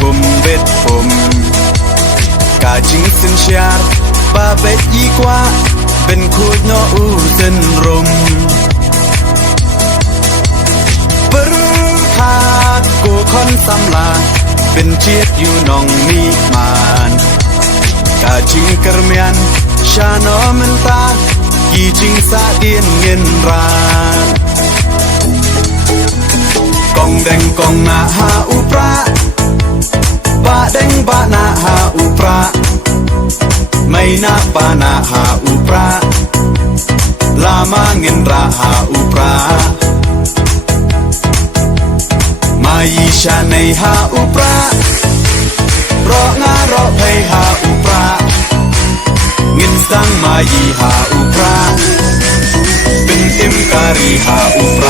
bum bet bum cả chính sinh share ba bet y qua bên khối nó u dân rum bır kháกูคนสำลาเป็นเชียดอยู่นองมีมานกาจิงกระเมียนชาโนมันตากีจิงสาเดียนเงินรานกองแดงกองนาหาอุปราบะแดงบะนาหาอุปราไม่นาบะนาหาอุปราลามาเงินราหาอุปรามายีชาในหาอุปรารองารอเพหาอุปราเงินสังมายีหาอุปราเป็นเอ็มการีหาอุปรา